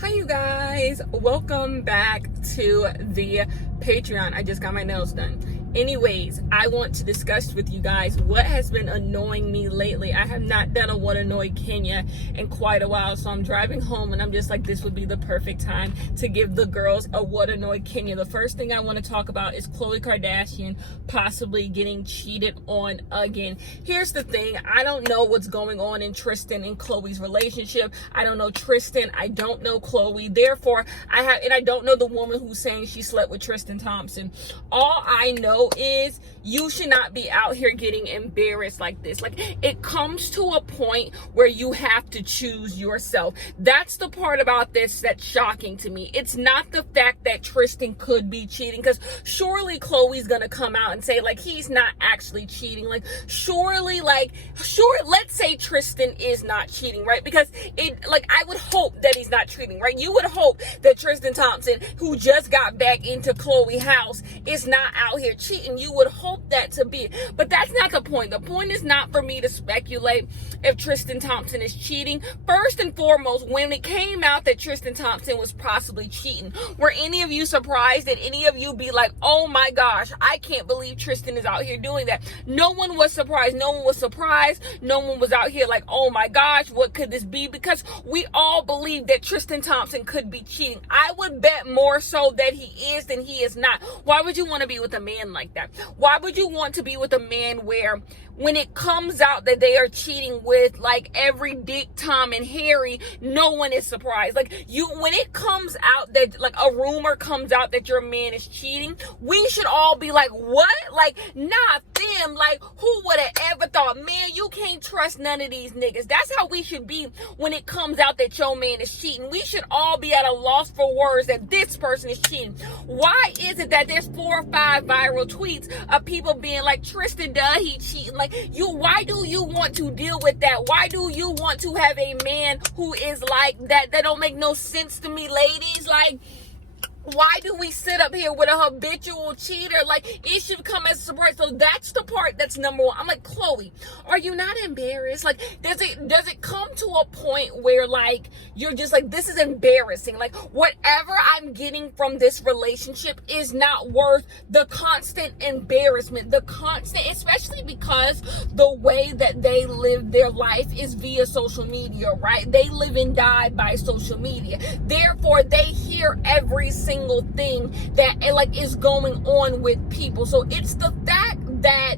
Hi you guys, welcome back to the Patreon. I just got my nails done. Anyways, I want to discuss with you guys what has been annoying me lately. I have not done a What Annoyed Kenya in quite a while, so I'm driving home and I'm just like, this would be the perfect time to give the girls a What Annoyed Kenya. The first thing I want to talk about is Khloe Kardashian possibly getting cheated on again. Here's the thing, I don't know what's going on in Tristan and Khloe's relationship. I don't know Tristan, I don't know Khloe, therefore I don't know the woman who's saying she slept with Tristan Thompson. All I know is you should not be out here getting embarrassed like this. Like, it comes to a point where you have to choose yourself. That's the part about this that's shocking to me. It's not the fact that Tristan could be cheating, because surely Khloe's gonna come out and say like he's not actually cheating. Like surely, let's say Tristan is not cheating, right? Because I would hope that he's not cheating, right? You would hope that Tristan Thompson, who just got back into Khloe's house, is not out here cheating. You would hope that to be, but that's not the point. The point is not for me to speculate if Tristan Thompson is cheating. First and foremost, when it came out that Tristan Thompson was possibly cheating, were any of you surprised? Did any of you be like, oh my gosh, I can't believe Tristan is out here doing that? No one was surprised. No one was surprised. No one was out here like, oh my gosh, what could this be? Because we all believe that Tristan Thompson could be cheating. I would bet more so that he is than he is not. Why would you want to be with a man like that? Why would you want to be with a man where when it comes out that they are cheating with like every Dick, Tom, and Harry, no one is surprised? Like, when it comes out that like a rumor comes out that your man is cheating, we should all be like, what? Like, not them. Like, who would have ever thought? Man, you can't trust none of these niggas. That's how we should be when it comes out that your man is cheating. We should all be at a loss for words that this person is cheating. Why is it that there's 4 or 5 viral tweets of people being like, Tristan, he cheating? Like, why do you want to deal with that? Why do you want to have a man who is like that? That don't make no sense to me, ladies. Like, why do we sit up here with a habitual cheater? Like, it should come as a surprise. So that's the part that's number one. I'm like, Khloe, are you not embarrassed? Like, does it come to a point where like you're just like, this is embarrassing? Like, whatever I'm getting from this relationship is not worth the constant embarrassment, the constant, especially because the way that they live their life is via social media, right? They live and die by social media. Therefore, they hear every single thing that like is going on with people. So it's the fact that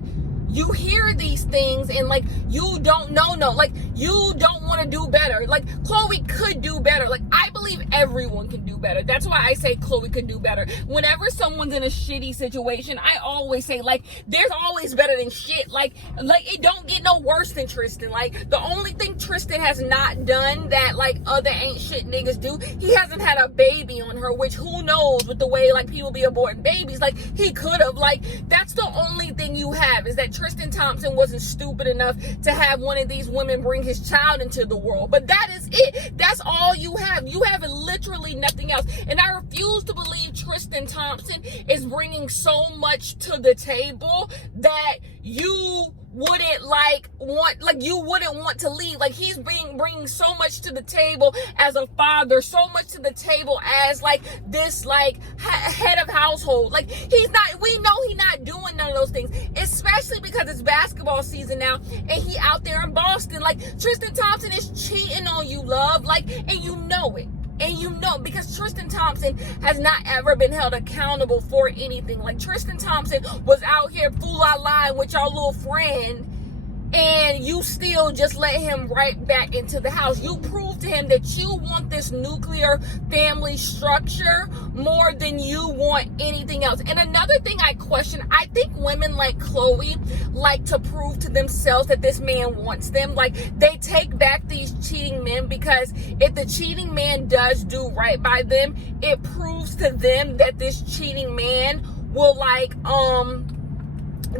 you hear these things and like you don't know, like you don't want to do better. Like, Khloe could do better. Like, I believe everyone can do better. That's why I say Khloe could do better. Whenever someone's in a shitty situation, I always say like, there's always better than shit. Like it don't get no worse than Tristan. Like, the only thing Tristan has not done that like other ain't shit niggas do, he hasn't had a baby on her, which who knows with the way like people be aborting babies. Like, he could have. Like, that's the only thing you have, is that Tristan Thompson wasn't stupid enough to have one of these women bring his child into the world. But that is it. That's all you have. You have literally nothing else. And I refuse to believe Tristan Thompson is bringing so much to the table that you wouldn't you wouldn't want to leave. Like, he's bringing so much to the table as a father, so much to the table as like this like head of household. Like, we know he's not doing none of those things, especially because it's basketball season now and he out there in Boston. Like, Tristan Thompson is cheating on you, love. Like, and you know it. And you know, because Tristan Thompson has not ever been held accountable for anything. Like, Tristan Thompson was out here fool-la-la with your little friend, and you still just let him right back into the house. You proved to him that you want this nuclear family structure more than you want anything else. And another thing I question, I think women like Khloe like to prove to themselves that this man wants them. Like, they take back these cheating men, because if the cheating man does do right by them, it proves to them that this cheating man will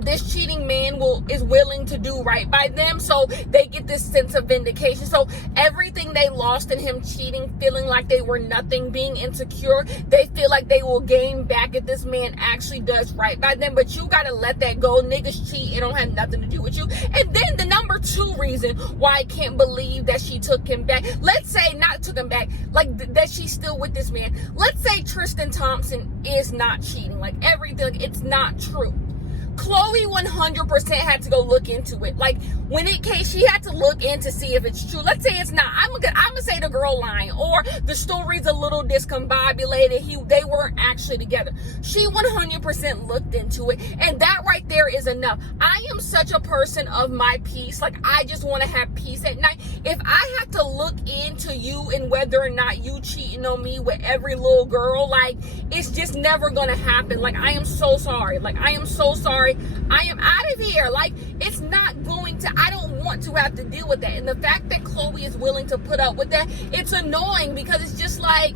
this cheating man is willing to do right by them, so they get this sense of vindication. So everything they lost in him cheating, feeling like they were nothing, being insecure, they feel like they will gain back if this man actually does right by them. But you gotta let that go. Niggas cheat, it don't have nothing to do with you. And then the number 2 reason why I can't believe that she took him back, let's say not took him back, like that she's still with this man. Let's say Tristan Thompson is not cheating, like everything, like, it's not true. Khloe 100% had to go look into it. Like, when it came, she had to look in to see if it's true. Let's say it's not. I'm gonna say the girl lying, or the story's a little discombobulated. They weren't actually together. She 100% looked into it, and that right there is enough. I am such a person of my peace. Like, I just want to have peace at night. If I have to look into you and whether or not you cheating on me with every little girl, like, it's just never gonna happen. Like, I am so sorry. Like, I am so sorry. I am out of here. Like, it's not going to, I don't want to have to deal with that. And the fact that Khloe is willing to put up with that, it's annoying, because it's just like,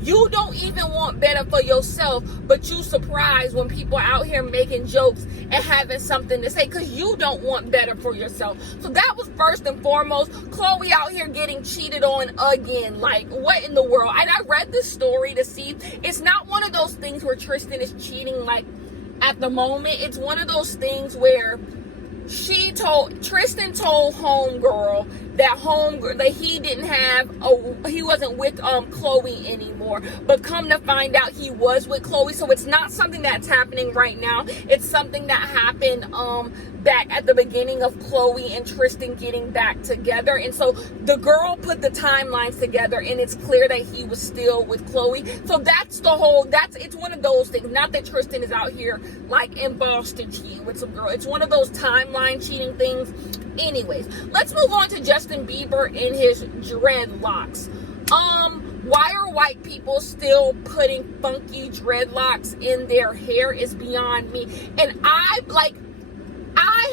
you don't even want better for yourself, but you surprised when people are out here making jokes and having something to say, because you don't want better for yourself. So that was first and foremost. Khloe out here getting cheated on again. Like, what in the world? And I read this story to see, it's not one of those things where Tristan is cheating, like, at the moment. It's one of those things where Tristan told homegirl that he wasn't with Khloe anymore, but come to find out he was with Khloe. So it's not something that's happening right now. It's something that happened back at the beginning of Khloe and Tristan getting back together. And so the girl put the timelines together, and it's clear that he was still with Khloe. So it's one of those things. Not that Tristan is out here like in Boston cheating with some girl. It's one of those timeline cheating things. Anyways, let's move on to Justin Bieber and his dreadlocks. Why are white people still putting funky dreadlocks in their hair is beyond me. And I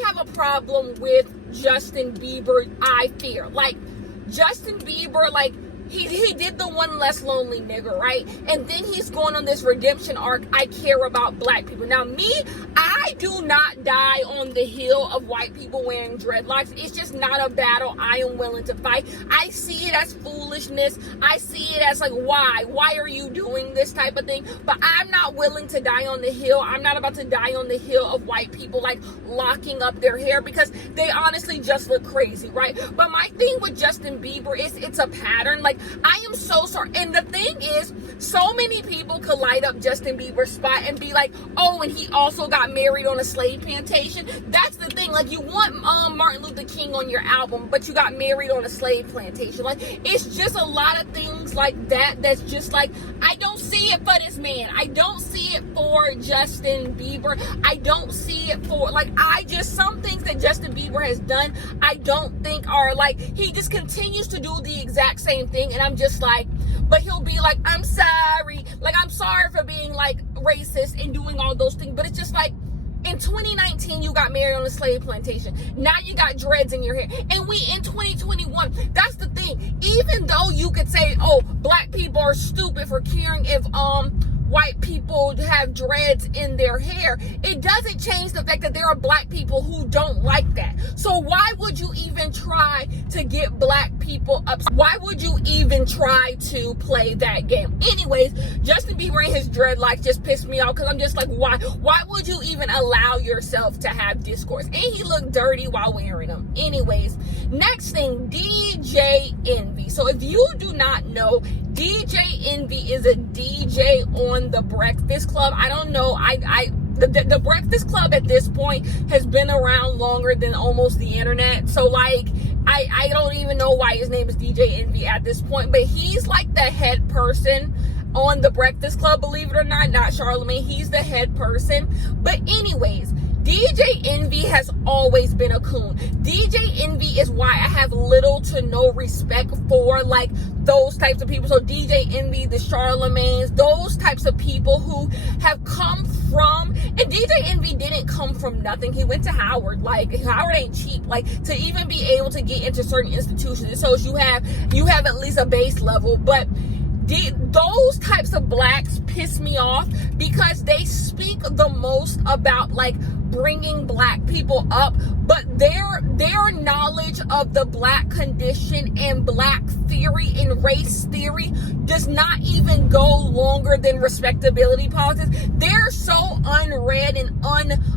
have a problem with Justin Bieber, I fear. Like, Justin Bieber, like, he did the One Less Lonely Nigga, right? And then he's going on this redemption arc. I care about black people. Now, me, I do not die on the hill of white people wearing dreadlocks. It's just not a battle I am willing to fight. I see it as foolishness. I see it as like, why? Why are you doing this type of thing? But I'm not willing to die on the hill. I'm not about to die on the hill of white people like locking up their hair, because they honestly just look crazy, right? But my thing with Justin Bieber is it's a pattern. Like, I am so sorry. And the thing is, so many people could light up Justin Bieber's spot and be like, oh, and he also got married on a slave plantation. That's the thing. Like, you want Martin Luther King on your album, but you got married on a slave plantation. Like, it's just a lot of things like that that's just like, I don't see it for this man. I don't see it for Justin Bieber. I don't see it for, like, some things that Justin Bieber has done, I don't think are like, he just continues to do the exact same thing. And I'm just like, but he'll be like, I'm sorry. Like, I'm sorry for being like racist and doing all those things. But it's just like, in 2019, you got married on a slave plantation. Now you got dreads in your hair. And we in 2021. That's the thing. Even though you could say, oh, black people are stupid for caring if white people have dreads in their hair, it doesn't change the fact that there are black people who don't like that. So why would you even try to get black people upset? Why would you even try to play that game? Anyways, Justin Bieber and his dreadlocks just pissed me off, because I'm just like, why would you even allow yourself to have discourse? And he looked dirty while wearing them. Anyways, next thing, DJ Envy. So if you do not know, DJ Envy is a DJ on The Breakfast Club. I don't know. The Breakfast Club at this point has been around longer than almost the internet. So, like, I don't even know why his name is DJ Envy at this point. But he's like the head person on The Breakfast Club, believe it or not Charlamagne. He's the head person. But anyways, DJ Envy has always been a coon. DJ Envy is why I have little to no respect for like those types of people. So DJ Envy, the Charlamagnes, those types of people who have come from, and DJ Envy didn't come from nothing. He went to Howard. Like, Howard ain't cheap. Like, to even be able to get into certain institutions, so you have at least a base level. But those types of blacks piss me off because they speak the most about like bringing black people up, but their knowledge of the black condition and black theory and race theory does not even go longer than respectability politics. They're so unread and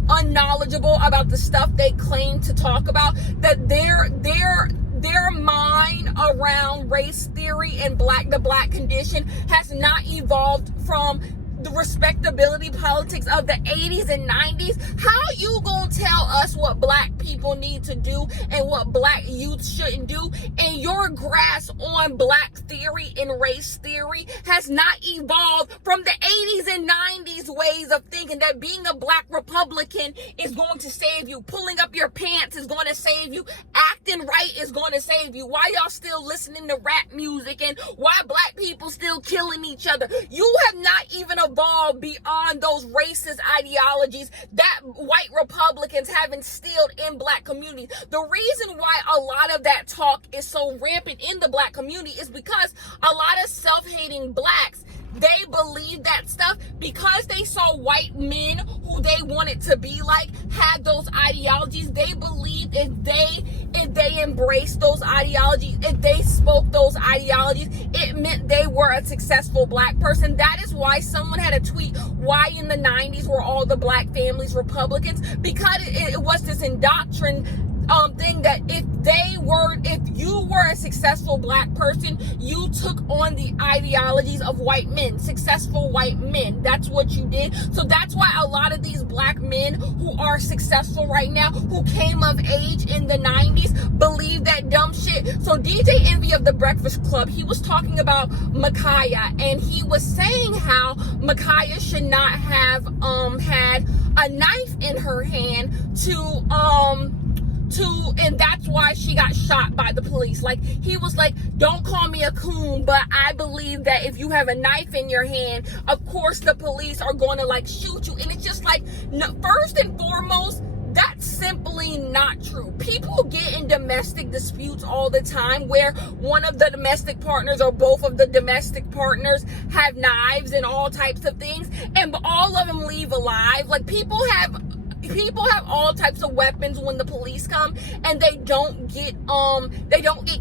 unknowledgeable about the stuff they claim to talk about that their mind around race theory and the black condition has not evolved from the respectability politics of the 80s and 90s. How you gonna tell us what black people need to do and what black youth shouldn't do? And your grasp on black theory and race theory has not evolved from the 80s and 90s ways of thinking that being a black Republican is going to save you. Pulling up your pants is going to save you. Acting right is going to save you. Why y'all still listening to rap music and why black people still killing each other? You have not even evolved beyond those racist ideologies that white Republicans have instilled in black communities. The reason why a lot of that talk is so rampant in the black community is because a lot of self-hating blacks, they believe that stuff because they saw white men who they wanted to be like had those ideologies. They believed if they embraced those ideologies, if they spoke those ideologies, it meant they were a successful black person. That is why someone had a tweet, why in the 90s were all the black families Republicans? Because it was this indoctrination thing that if you were a successful black person, you took on the ideologies of white men, successful white men. That's what you did. So that's why a lot of these black men who are successful right now, who came of age in the 90s, believe that dumb shit. So DJ Envy of the Breakfast Club, he was talking about Ma'Khia, and he was saying how Ma'Khia should not have had a knife in her hand and that's why she got shot by the police. Like, he was like, don't call me a coon, but I believe that if you have a knife in your hand, of course the police are going to like shoot you. And it's just like, no, first and foremost, that's simply not true. People get in domestic disputes all the time where one of the domestic partners or both of the domestic partners have knives and all types of things, and all of them leave alive. Like, people have all types of weapons when the police come, and they don't get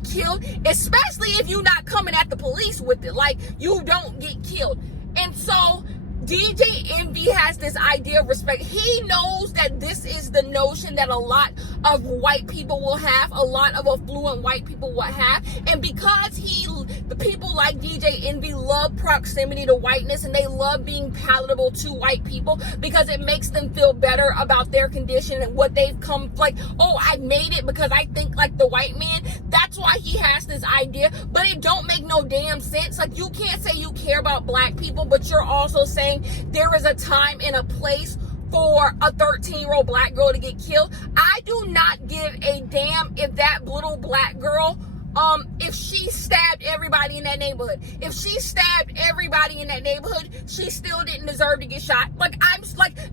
killed, especially if you're not coming at the police with it. Like, you don't get killed. And so DJ Envy has this idea of respect. He knows that this is the notion that a lot of white people will have, a lot of affluent white people will have, and because the people like DJ Envy love proximity to whiteness, and they love being palatable to white people because it makes them feel better about their condition and what they've come, like, oh, I made it because I think like the white man. That's why he has this idea, but it don't make no damn sense. Like, you can't say you care about black people, but you're also saying there is a time and a place for a 13-year-old black girl to get killed. I do not give a damn if that little black girl, if she stabbed everybody in that neighborhood. If she stabbed everybody in that neighborhood, she still didn't deserve to get shot. Like,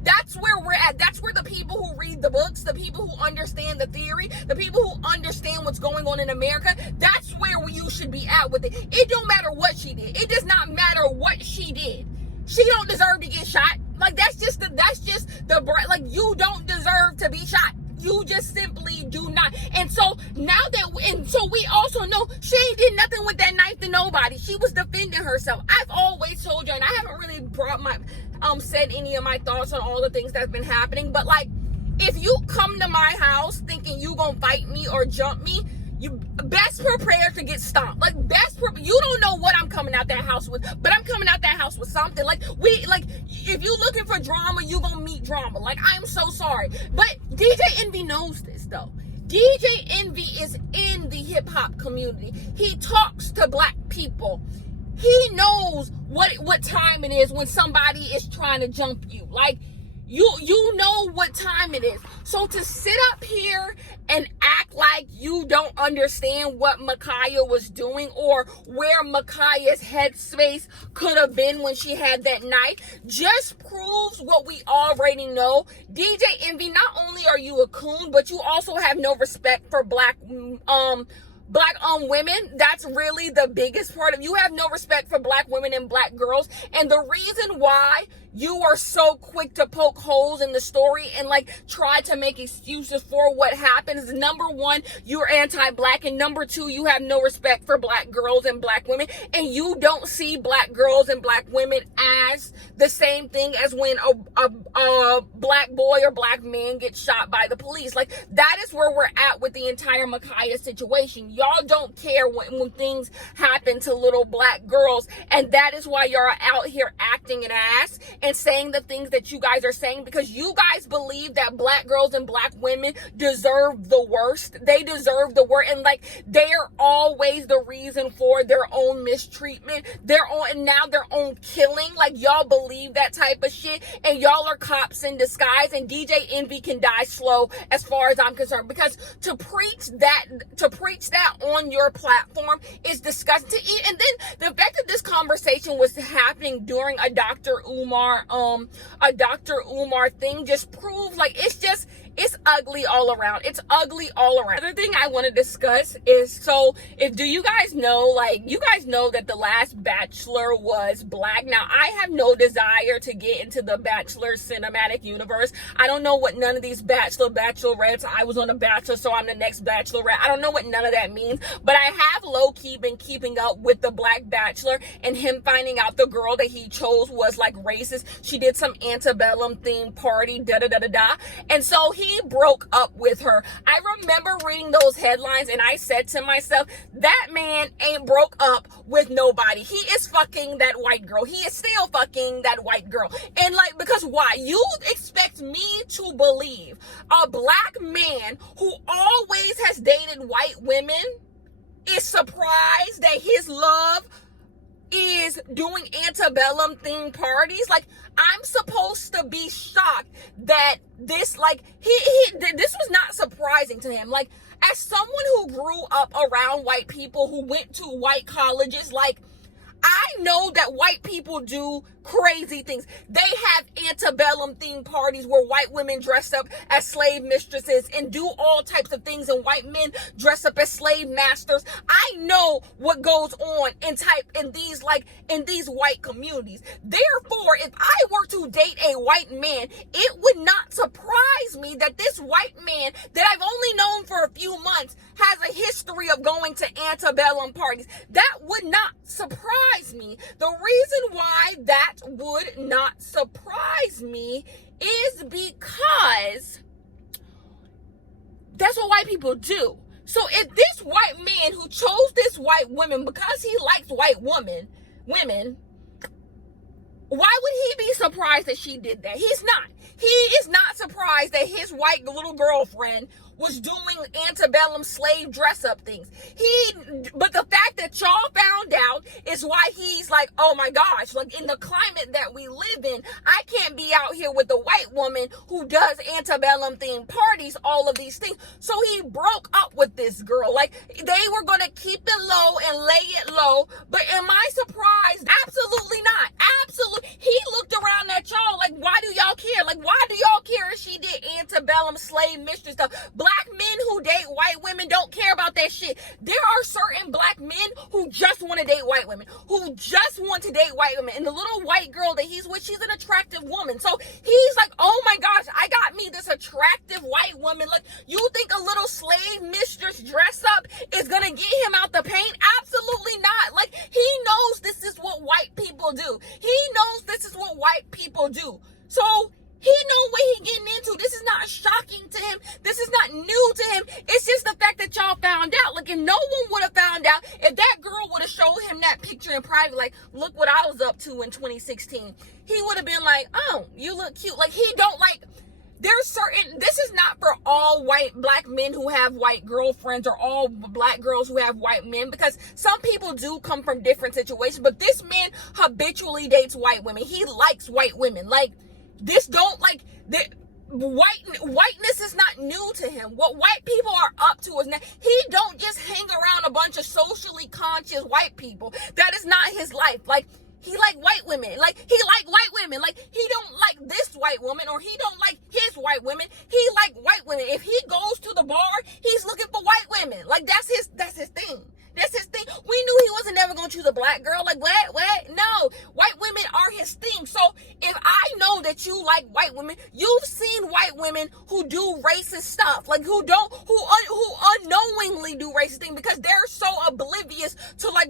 that's where we're at. That's where the people who read the books, the people who understand the theory, the people who understand what's going on in America, that's where you should be at with it. It don't matter what she did. It does not matter what she did. She don't deserve to get shot. Like, that's just like, you don't deserve to be shot. You just simply do not. And so so we also know she ain't did nothing with that knife to nobody. She was defending herself. I've always told you, and I haven't really said any of my thoughts on all the things that's been happening, but like, if you come to my house thinking you gonna fight me or jump me, you best prepared to get stomped. Like, you don't know what I'm coming out that house with, but I'm coming out that house with something. Like, if you looking for drama, you gonna meet drama. Like, I'm so sorry, but DJ Envy knows this though. DJ Envy is in the hip hop community. He talks to black people. He knows what time it is when somebody is trying to jump you. Like, you know what time it is. So to sit up here and act like you don't understand what Ma'Khia was doing or where Ma'Khia's headspace could have been when she had that knife just proves what we already know. DJ Envy, not only are you a coon, but you also have no respect for black women. That's really the biggest part of you have no respect for black women and black girls. And the reason why you are so quick to poke holes in the story and like try to make excuses for what happens. Number one, you're anti-black, and number two, you have no respect for black girls and black women, and you don't see black girls and black women as the same thing as when a black boy or black man gets shot by the police. Like, that is where we're at with the entire Ma'Khia situation. Y'all don't care when things happen to little black girls, and that is why y'all are out here acting an ass and saying the things that you guys are saying, because you guys believe that black girls and black women deserve the worst. They deserve the worst, and like, they're always the reason for their own mistreatment, their own killing. Like, y'all believe that type of shit, and y'all are cops in disguise, and DJ Envy can die slow as far as I'm concerned, because to preach that on your platform is disgusting. And then the fact that this conversation was happening during a Dr. Umar thing just proves, like, it's ugly all around. It's ugly all around. Another thing I want to discuss is, so do you guys know, like, you guys know that the last Bachelor was black. Now, I have no desire to get into the Bachelor cinematic universe. I don't know what none of these bachelorettes, I was on a Bachelor, so I'm the next Bachelorette. I don't know what none of that means, but I have low-key been keeping up with the Black Bachelor and him finding out the girl that he chose was, like, racist. She did some antebellum themed party, da-da-da-da-da. And so he broke up with her. I remember reading those headlines, and I said to myself, that man ain't broke up with nobody. He is fucking that white girl. He is still fucking that white girl. And like, because why? You expect me to believe a black man who always has dated white women is surprised that his love is doing antebellum themed parties? Like, I'm supposed to be shocked that this, like, this was not surprising to him. Like, as someone who grew up around white people, who went to white colleges, like, I know that white people do crazy things. They have antebellum themed parties where white women dress up as slave mistresses and do all types of things, and white men dress up as slave masters. I know what goes on in these white communities. Therefore, if I were to date a white man, it would not surprise me that this white man that I've only known for a few months has a history of going to antebellum parties. That would not surprise me. The reason why that would not surprise me is because that's what white people do. So if this white man who chose this white woman because he likes white women, why would he be surprised that she did that? He's not. He is not surprised that his white little girlfriend was doing antebellum slave dress-up things. But the fact that y'all found out is why he's like, oh my gosh, like, in the climate that we live in, I can't be out here with a white woman who does antebellum themed parties, all of these things. So he broke up with this girl. Like, they were gonna keep it low and lay it low, but am I surprised? Absolutely not. Absolutely. He looked around at y'all like, why do y'all care? Like, why do y'all care if she did antebellum slave mistress stuff? Black men who date white women don't care about that shit. There are certain black men who just want to date white women, who just want to date white women. And the little white girl that he's with, she's an attractive woman. So he's like, oh my gosh, I got me this attractive white woman. Look, you think a little slave mistress dress up is going to get him out the paint? Absolutely not. Like, he knows this is what white people do. He knows this is what white people do. So he knows what he's getting into. This is not shocking to him. This is not new to him. It's just the fact that y'all found out. Like, if no one would have found out, if that girl would have showed him that picture in private, like, look what I was up to in 2016, he would have been like, oh, you look cute. Like, he don't, like, there's certain, this is not for all white black men who have white girlfriends or all black girls who have white men, because some people do come from different situations, but this man habitually dates white women. He likes white women. Like, this don't, like, whiteness is not new to him. What white people are up to is not, he don't just hang around a bunch of socially conscious white people. That is not his life. Like, he like white women. Like, he like white women. Like, he don't like this white woman, or he don't like his white women. He like white women. If he goes to the bar, he's looking for white women. Like, that's his thing. That's his thing. We knew he wasn't never going to choose a black girl. Like, what? No. White women are his thing. So if I that you like white women. You've seen white women who do racist stuff, like who unknowingly do racist things because they're so oblivious to like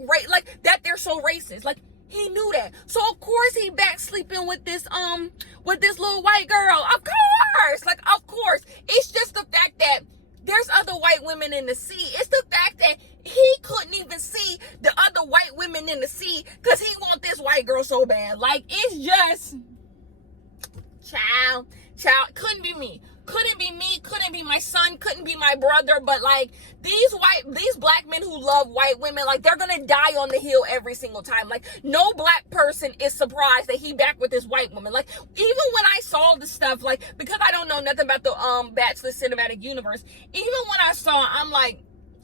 that they're so racist. Like, he knew that. So of course he back sleeping with this little white girl. Of course. Like, of course. It's just the fact that there's other white women in the sea. It's the fact that he couldn't even see the other white women in the sea because he want this white girl so bad. Like, it's just, child, couldn't be me. Couldn't be me, couldn't be my son, couldn't be my brother, but like these black men who love white women, like they're gonna die on the hill every single time. Like, no black person is surprised that he back with this white woman. Like, even when I saw the stuff, like, because I don't know nothing about the Bachelor Cinematic Universe, even when I saw, I'm like,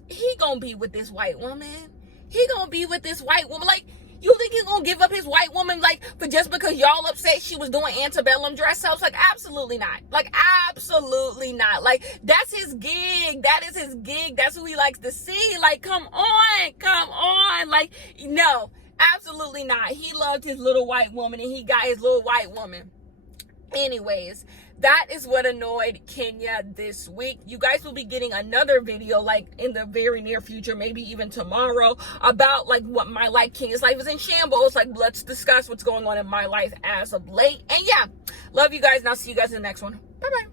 he gonna be with this white woman. He gonna be with this white woman. Like, you think he's gonna give up his white woman, like, for just because y'all upset she was doing antebellum dress ups? Like, absolutely not. Like, absolutely not. Like, that's his gig. That is his gig. That's who he likes to see. Like, come on. Like, no, absolutely not. He loved his little white woman and he got his little white woman. Anyways, that is what annoyed Kenya this week. You guys will be getting another video like in the very near future, maybe even tomorrow, about like what my life, Kenya's life is in shambles. Like, let's discuss what's going on in my life as of late. And yeah, love you guys and I'll see you guys in the next one. Bye bye.